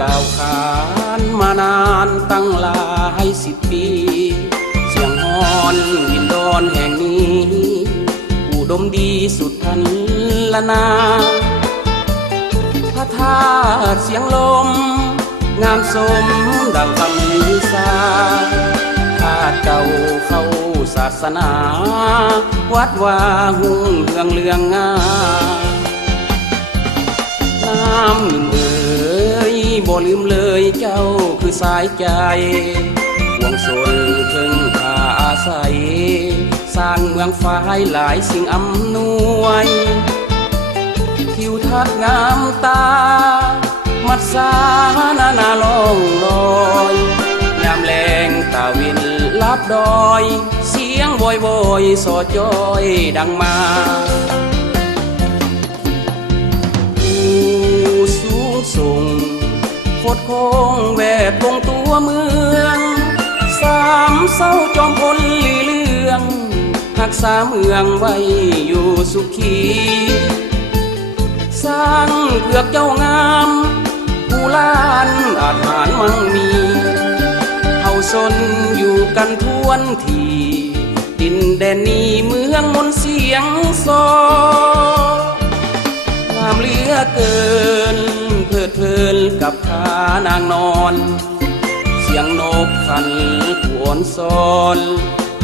ก้าวขานมานานตั้งหลาย10 ปีเสียงฮอนดินดอนแห่งนี้อุดมดีสุดทันละนาพระธาตุเสียงลมงามสมดังคำลือสาธาตุเก่าเข้าศาสนาวัดว่าหุ่งเรืองเรืองงามน้ำหนึ่งเอ๋ยบ่ลืมเลยเจ้าคือสายใจห่วงโซนเพิ่งพาอาศัยสร้างเมืองฟ้าให้หลายสิ่งอำนวยทิวทัศน์งามตามัดสานาล่องลอยยามแรงตาวินลับดอยเสียงโวยสอจอยดังมาสูงส่งโคดโค้งแวดวงตัวเมืองสามเศร้าจอมพลลีเลืองหักษาเมืองไว้อยู่สุขีสร้างเกือกเจ้างามผู้ล้านอาถรรพ์มั่งมีเฮาสนอยู่กันทวนทีดินแดนนี้เมืองมนเสียงซองามเหลือเกินเพลิดเพลินกับขานางนอนเสียงนกขันผวนซอน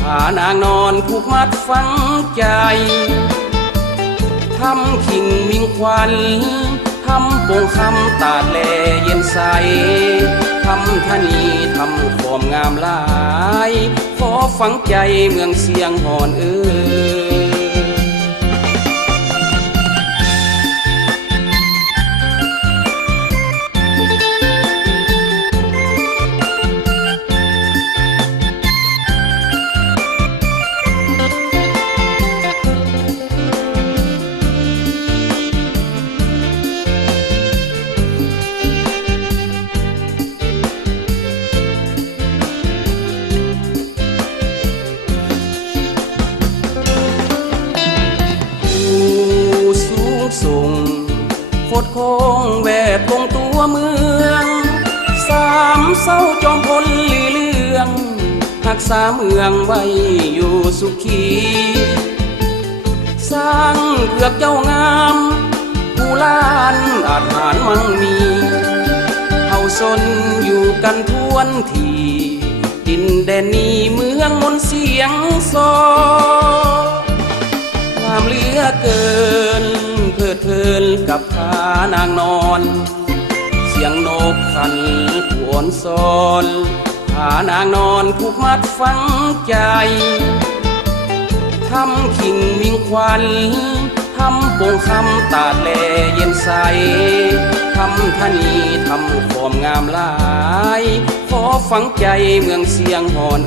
ขานางนอนผูกมัดฝังใจทำขิงมิงควันทำโป่งคำตาดแลเย็นใสทำธนีทำฟอมงามหลายขอฝังใจเมืองเสียงหอนส่งโคดโค้งแวดวงตัวเมืองสามเศร้าจอมพลลีเลืองหักษาเมืองไว้อยู่สุขีสร้างเกือกเจ้างามผู้ล้านอาถรรพ์มั่งมีเฮาสนอยู่กันทวนทีดินแดนนี้เมืองมนเสียงซองามเหลือเกินเพลิดเพลินกับขานางนอนเสียงนกขันผวนซอนขานางนอนผูกมัดฝังใจทำขิงมิงควันทำโป่งคำตาดแลเย็นใสทำธนีทำฟอมงามหลายขอฝังใจเมืองเสียงหอน